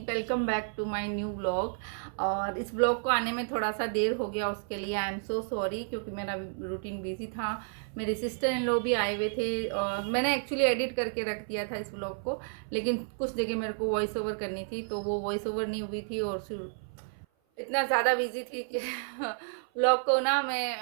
Welcome back to my new blog. और इस blog को आने में थोड़ा सा देर हो गया, उसके लिए आई एम सो सॉरी, क्योंकि मेरा रूटीन बिजी था। मेरे सिस्टर इन लॉ भी आए हुए थे और मैंने एक्चुअली एडिट करके रख दिया था इस ब्लॉग को, लेकिन कुछ जगह मेरे को वॉइस ओवर करनी थी तो वो वॉइस ओवर नहीं हुई थी और इतना ज़्यादा बिजी थी कि ब्लॉग को ना मैं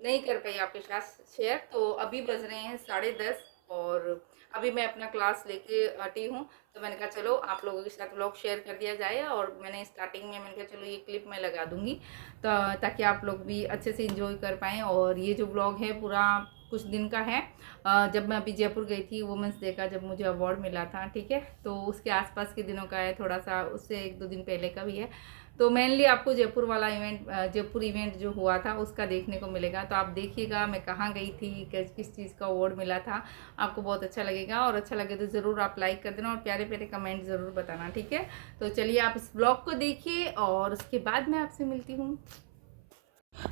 नहीं कर पाई आपके साथ शेयर। तो अभी बज रहे हैं 10:30 और अभी मैं अपना क्लास लेके हटी हूँ। तो मैंने कहा चलो आप लोगों के साथ व्लॉग शेयर कर दिया जाए, और मैंने स्टार्टिंग में मैंने कहा चलो ये क्लिप मैं लगा दूंगी तो ताकि आप लोग भी अच्छे से इंजॉय कर पाएँ। और ये जो ब्लॉग है पूरा कुछ दिन का है, जब मैं अभी जयपुर गई थी वुमेंस डे का, जब मुझे अवार्ड मिला था, ठीक है, तो उसके आसपास के दिनों का है, थोड़ा सा उससे 1-2 दिन पहले का भी है। तो मेनली आपको जयपुर वाला इवेंट, जयपुर इवेंट जो हुआ था उसका देखने को मिलेगा। तो आप देखिएगा मैं कहाँ गई थी, किस चीज़ का अवार्ड मिला था, आपको बहुत अच्छा लगेगा। और अच्छा लगे तो ज़रूर आप लाइक कर देना और प्यारे प्यारे कमेंट ज़रूर बताना, ठीक है। तो चलिए आप इस ब्लॉग को देखिए और उसके बाद मैं आपसे मिलती हूँ।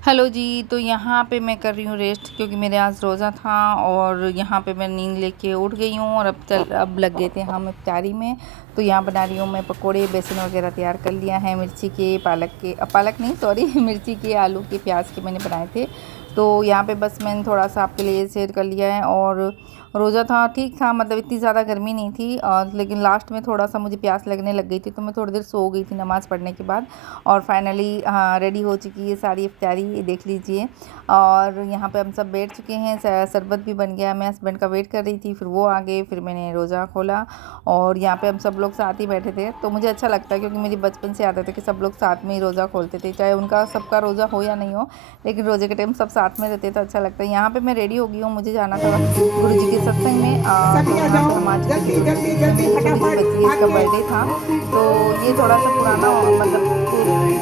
हेलो जी, तो यहाँ पे मैं कर रही हूँ रेस्ट, क्योंकि मेरे आज रोज़ा था और यहाँ पे मैं नींद लेके उठ गई हूँ और अब लग गए थे हम इफ्तारी में। तो यहाँ बना रही हूँ मैं पकोड़े, बेसन वगैरह तैयार कर लिया है, मिर्ची के, पालक के, पालक नहीं सॉरी मिर्ची के, आलू के, प्याज के मैंने बनाए थे। तो यहाँ पे बस मैंने थोड़ा सा आपके लिए शेयर कर लिया है। और रोज़ा था, ठीक था, मतलब इतनी ज़्यादा गर्मी नहीं थी, और लेकिन लास्ट में थोड़ा सा मुझे प्यास लगने लग गई थी, तो मैं थोड़ी देर सो गई थी नमाज़ पढ़ने के बाद। और फाइनली हाँ रेडी हो चुकी है सारी इफ्तारी, ये देख लीजिए। और यहाँ पे हम सब बैठ चुके हैं, शरबत भी बन गया, मैं हस्बैंड का वेट कर रही थी, फिर वो आ गए, फिर मैंने रोज़ा खोला और यहाँ पे हम सब लोग साथ ही बैठे थे। तो मुझे अच्छा लगता है, क्योंकि मेरी बचपन से आदत है कि सब लोग साथ में ही रोज़ा खोलते थे, चाहे उनका सबका रोज़ा हो या नहीं हो, लेकिन रोज़े के टाइम सब साथ में रहते तो अच्छा लगता है। यहाँ पे मैं रेडी हो गई हूँ, मुझे जाना था गुरु जी के सत्संग में। तो यहाँ पे हम आ चुके थे गुरु जी के सत्संग में, छोटी सी बच्ची है, इसका बर्थडे था। तो ये थोड़ा सा पुराना, मतलब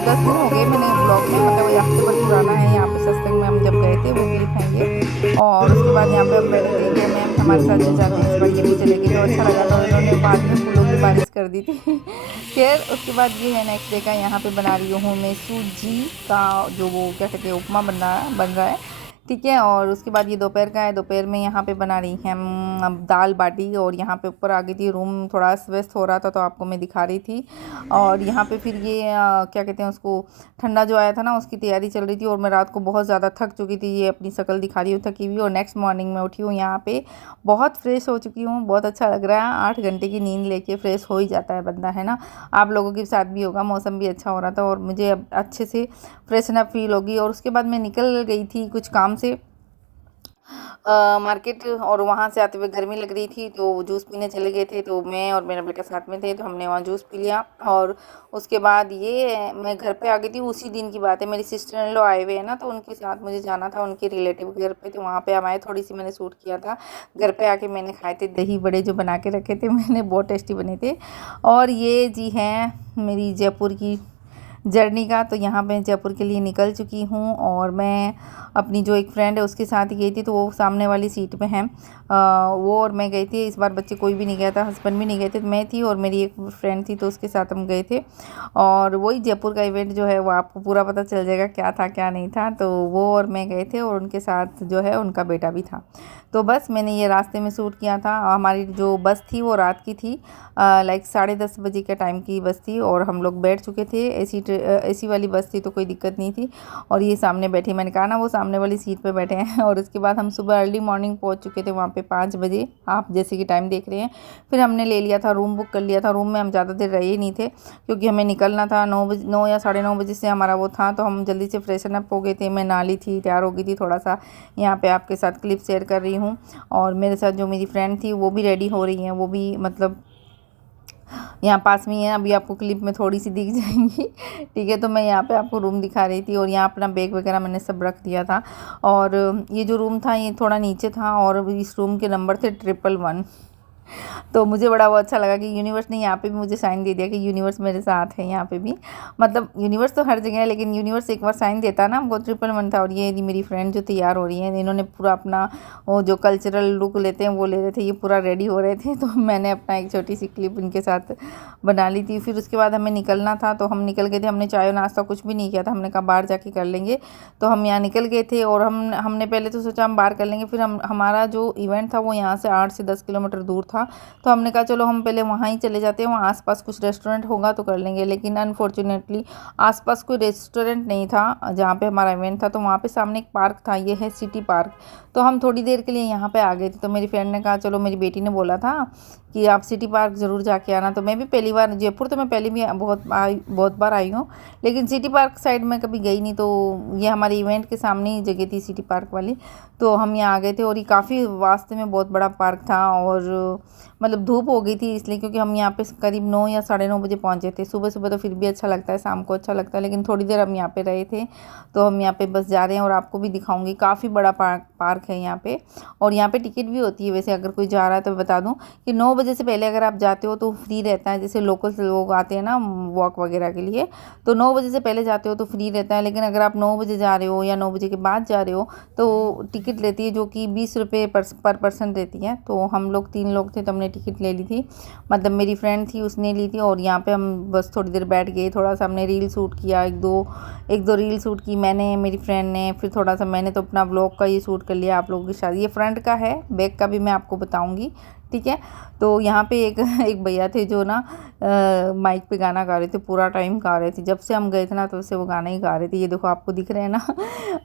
10 दिन हो गए मैंने ब्लॉग में, मतलब ये हफ्ते भर पुराना है। यहाँ पे सत्संग में हम जब गए थे वो क्लिप है ये। और उसके बाद यहाँ पे हम बैठे थे, ये मैम हमारे साथ जो जाते हैं इस बार ये भी चले गए, तो अच्छा लगा था, उन्होंने बाद में फूलों की बारिश कर दी थी खैर उसके बाद ये है नेक्स्ट डे का। यहाँ पे बना रही हूँ मैं सूजी का, जो वो क्या कहते हैं, उपमा बन रहा है, ठीक है। और उसके बाद ये दोपहर का है, दोपहर में यहाँ पे बना रही हैं हम दाल बाटी। और यहाँ पे ऊपर आ गई थी, रूम थोड़ा अस्त हो रहा था तो आपको मैं दिखा रही थी। और यहाँ पे फिर ये क्या कहते हैं उसको, ठंडा जो आया था ना उसकी तैयारी चल रही थी। और मैं रात को बहुत ज़्यादा थक चुकी थी, ये अपनी शक्ल दिखा रही हूँ थकी हुई। और नेक्स्ट मॉर्निंग में उठी हूँ यहाँ पे, बहुत फ्रेश हो चुकी हूँ, बहुत अच्छा लग रहा है। 8 घंटे की नींद लेके फ्रेश हो ही जाता है बंदा, है ना। आप लोगों के साथ भी होगा, मौसम भी अच्छा हो रहा था और मुझे अब अच्छे से फ्रेशन अप फील होगी। और उसके बाद मैं निकल गई थी कुछ काम से मार्केट, और वहाँ से आते हुए गर्मी लग रही थी तो जूस पीने चले गए थे। तो मैं और मेरा बेटा साथ में थे, तो हमने वहाँ जूस पी लिया। और उसके बाद ये मैं घर पे आ गई थी, उसी दिन की बात है, मेरी सिस्टर इन लॉ आए हुए हैं ना, तो उनके साथ मुझे जाना था, उनके रिलेटिव के घर पे। तो वहाँ पे हम आए, थोड़ी सी मैंने शूट किया था। घर पे आके मैंने खाए थे दही बड़े जो बना के रखे थे मैंने, बहुत टेस्टी बने थे। और ये जी हैं मेरी जयपुर की जर्नी का। तो यहाँ मैं जयपुर के लिए निकल चुकी हूँ, और मैं अपनी जो एक फ्रेंड है उसके साथ ही गई थी, तो वो सामने वाली सीट पे हैं। वो और मैं गई थी, इस बार बच्चे कोई भी नहीं गया था, हस्बैंड भी नहीं गए थे, मैं थी और मेरी एक फ्रेंड थी, तो उसके साथ हम गए थे। और वही जयपुर का इवेंट जो है वो आपको पूरा पता चल जाएगा क्या था क्या नहीं था। तो वो और मैं गए थे, और उनके साथ जो है उनका बेटा भी था। तो बस मैंने ये रास्ते में शूट किया था। हमारी जो बस थी वो रात की थी, लाइक 10:30 बजे के टाइम की बस थी, और हम लोग बैठ चुके थे, एसी वाली बस थी तो कोई दिक्कत नहीं थी। और ये सामने बैठे, मैंने कहा ना वो सामने वाली सीट पे बैठे हैं और उसके बाद हम सुबह अर्ली मॉर्निंग पहुंच चुके थे वहाँ पे 5 बजे, आप जैसे कि टाइम देख रहे हैं। फिर हमने ले लिया था रूम, बुक कर लिया था। रूम में हम ज़्यादा देर रहे नहीं थे, क्योंकि हमें निकलना था 9 बजे, 9 या 9:30 बजे से हमारा वो था। तो हम जल्दी से फ्रेशन अप हो गए थे, मैं नहा ली थी, तैयार हो गई थी, थोड़ा सा यहाँ पर आपके साथ क्लिप शेयर कर रही हूँ। और मेरे साथ जो मेरी फ्रेंड थी वो भी रेडी हो रही हैं, वो भी मतलब यहाँ पास में ही है, अभी आपको क्लिप में थोड़ी सी दिख जाएंगी ठीक है। तो मैं यहाँ पे आपको रूम दिखा रही थी, और यहाँ अपना बैग वगैरह मैंने सब रख दिया था। और ये जो रूम था ये थोड़ा नीचे था, और इस रूम के नंबर थे 111। तो मुझे बड़ा वो अच्छा लगा कि यूनिवर्स ने यहाँ पे भी मुझे साइन दे दिया कि यूनिवर्स मेरे साथ है यहाँ पे भी। मतलब यूनिवर्स तो हर जगह है, लेकिन यूनिवर्स एक बार साइन देता है ना हमको। 111 था। और ये मेरी फ्रेंड जो तैयार हो रही है, इन्होंने पूरा अपना वो जो कल्चरल लुक लेते हैं वो ले रहे थे, ये पूरा रेडी हो रहे थे। तो मैंने अपना एक छोटी सी क्लिप इनके साथ बना ली थी। फिर उसके बाद हमें निकलना था, तो हम निकल गए थे। हमने चाय नाश्ता कुछ भी नहीं किया था, हमने कहा बाहर जाके कर लेंगे। तो हम यहाँ निकल गए थे, और हमने पहले तो सोचा हम बाहर कर लेंगे, फिर हमारा जो इवेंट था वो यहाँ से 8 से 10 किलोमीटर दूर था। था, तो हमने कहा चलो हम पहले वहाँ ही चले जाते हैं, वहाँ आसपास कुछ रेस्टोरेंट होगा तो कर लेंगे। लेकिन अनफॉर्चुनेटली आसपास कोई रेस्टोरेंट नहीं था जहाँ पे हमारा इवेंट था। तो वहाँ पे सामने एक पार्क था, ये है सिटी पार्क। तो हम थोड़ी देर के लिए यहाँ पे आ गए थे। तो मेरी फ्रेंड ने कहा चलो, मेरी बेटी ने बोला था कि आप सिटी पार्क ज़रूर जाके आना। तो मैं भी पहली बार, जयपुर तो मैं पहले भी बहुत बार आई हूँ, लेकिन सिटी पार्क साइड में कभी गई नहीं। तो ये हमारे इवेंट के सामने ही जगह थी सिटी पार्क वाली। तो हम यहाँ आ गए थे और ये काफ़ी वास्ते में बहुत बड़ा पार्क था। और मतलब धूप हो गई थी इसलिए, क्योंकि हम यहाँ पे करीब 9 या 9:30 बजे पहुँचे थे। सुबह सुबह तो फिर भी अच्छा लगता है, शाम को अच्छा लगता है, लेकिन थोड़ी देर हम यहाँ पे रहे थे। तो हम यहाँ पे बस जा रहे हैं और आपको भी दिखाऊंगी। काफ़ी बड़ा पार्क है यहाँ पे, और यहाँ पे टिकट भी होती है। वैसे अगर कोई जा रहा है तो बता दूँ कि 9 बजे से पहले अगर आप जाते हो तो फ्री रहता है। जैसे लोकल लोग आते हैं ना वॉक वगैरह के लिए, तो 9 बजे से पहले जाते हो तो फ्री रहता है। लेकिन अगर आप 9 बजे जा रहे हो या 9 बजे के बाद जा रहे हो तो टिकट लेती है, जो कि 20 रुपये पर पर्सन रहती है। तो हम लोग 3 लोग थे तो हमने टिकट ले ली थी, मतलब मेरी फ्रेंड थी उसने ली थी। और यहाँ पे हम बस थोड़ी देर बैठ गए, थोड़ा सा हमने रील शूट किया, एक दो रील शूट की मैंने, मेरी फ्रेंड ने। फिर थोड़ा सा मैंने तो अपना ब्लॉग का ये शूट कर लिया आप लोगों के साथ। ये फ्रंट का है, बैक का भी मैं आपको बताऊंगी, ठीक है। तो यहाँ पे एक एक भैया थे जो ना माइक पे गाना गा रहे थे, पूरा टाइम गा रहे थे। जब से हम गए थे ना तब से वो गाना ही गा रहे थे। ये देखो आपको दिख रहे हैं ना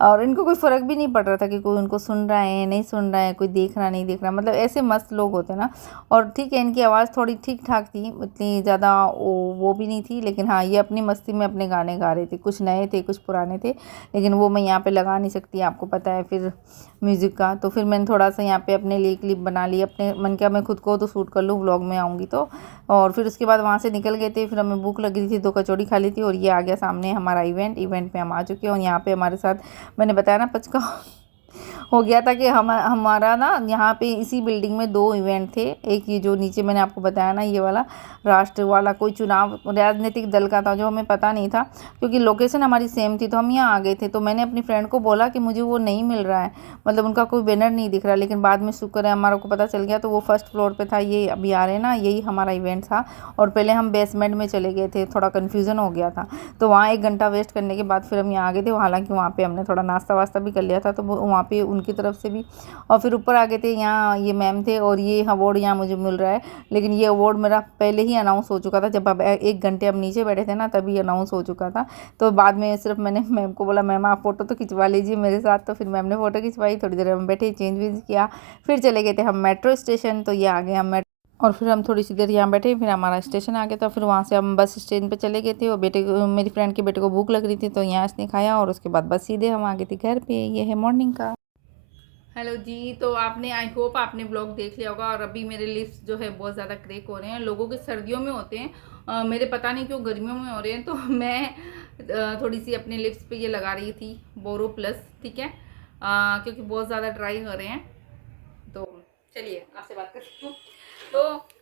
और इनको कोई फ़र्क भी नहीं पड़ रहा था कि कोई उनको सुन रहा है नहीं सुन रहा है, कोई देख रहा नहीं देख रहा, मतलब ऐसे मस्त लोग होते हैं ना। और ठीक है, इनकी आवाज़ थोड़ी ठीक ठाक थी, इतनी ज़्यादा वो भी नहीं थी। लेकिन हाँ, ये अपनी मस्ती में अपने गाने गा रहे थे, कुछ नए थे कुछ पुराने थे, लेकिन वो मैं यहाँ पे लगा नहीं सकती, आपको पता है फिर म्यूज़िक का। तो फिर मैंने थोड़ा सा यहाँ पे अपने लिए क्लिप बना ली, अपने मन किया मैं खुद को तो शूट कर लूँ, व्लॉग में आऊँगी तो। और फिर उसके बाद वहाँ से निकल गए थे। फिर हमें भूख लग रही थी, 2 कचौड़ी खा ली थी। और ये आ गया सामने हमारा इवेंट में हम आ चुके हैं। और यहाँ पे हमारे साथ, मैंने बताया ना, पचका हो गया था कि हमारा ना यहाँ पे इसी बिल्डिंग में 2 इवेंट थे। एक ये जो नीचे मैंने आपको बताया ना, ये वाला राष्ट्र वाला कोई चुनाव राजनीतिक दल का था, जो हमें पता नहीं था क्योंकि लोकेशन हमारी सेम थी। तो हम यहाँ आ गए थे, तो मैंने अपनी फ्रेंड को बोला कि मुझे वो नहीं मिल रहा है, मतलब उनका कोई बैनर नहीं दिख रहा। लेकिन बाद में शुक्र है हमारा को पता चल गया, तो वो फर्स्ट फ्लोर पे था। ये अभी आ रहे हैं ना, यही हमारा इवेंट था। और पहले हम बेसमेंट में चले गए थे, थोड़ा कन्फ्यूज़न हो गया था। तो वहाँ 1 घंटा वेस्ट करने के बाद फिर हम यहाँ आ गए थे। हालांकि वहाँ पे हमने थोड़ा नाश्ता वास्ता भी कर लिया था, तो वहाँ पे उनकी तरफ से भी। और फिर ऊपर आ गए थे, यहाँ ये मैम थे और ये अवार्ड यहाँ मुझे मिल रहा है। लेकिन ये अवार्ड मेरा पहले ही अनाउंस हो चुका था, जब अब 1 घंटे हम नीचे बैठे थे ना तभी अनाउंस हो चुका था। तो बाद में सिर्फ मैंने मैम को बोला, मैम आप फ़ोटो तो खिंचवा लीजिए मेरे साथ। तो फिर मैम ने फ़ोटो खिंचवाई, थोड़ी देर हम बैठे, चेंज वेंज किया, फिर चले गए थे हम मेट्रो स्टेशन। तो ये आ गए हम और फिर हम थोड़ी सी देर यहाँ बैठे, फिर हमारा स्टेशन आ गया था। फिर वहाँ से हम बस स्टैंड पे चले गए थे। और मेरी फ्रेंड के बेटे को भूख लग रही थी, तो यहाँ इसने खाया और उसके बाद बस सीधे हम आ गए थे घर पे। ये है मॉर्निंग का। हेलो जी, तो आपने, आई होप आपने ब्लॉग देख लिया होगा। और अभी मेरे लिप्स जो है बहुत ज़्यादा क्रैक हो रहे हैं। लोगों के सर्दियों में होते हैं, मेरे पता नहीं क्यों गर्मियों में हो रहे हैं। तो मैं थोड़ी सी अपने लिप्स पे ये लगा रही थी बोरो प्लस, ठीक है, क्योंकि बहुत ज़्यादा ड्राई हो रहे हैं। तो चलिए आपसे बात करती हूँ। तो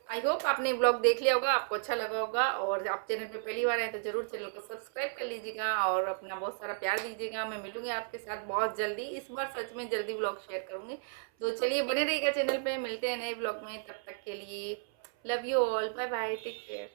आई होप आपने ब्लॉग देख लिया होगा, आपको अच्छा लगा होगा। और आप चैनल पे पहली बार आए तो जरूर चैनल को सब्सक्राइब कर लीजिएगा और अपना बहुत सारा प्यार दीजिएगा। मैं मिलूंगी आपके साथ बहुत जल्दी, इस बार सच में जल्दी ब्लॉग शेयर करूंगी। तो चलिए बने रहिएगा चैनल पे, मिलते हैं नए ब्लॉग में। तब तक के लिए love you all, bye bye, take care.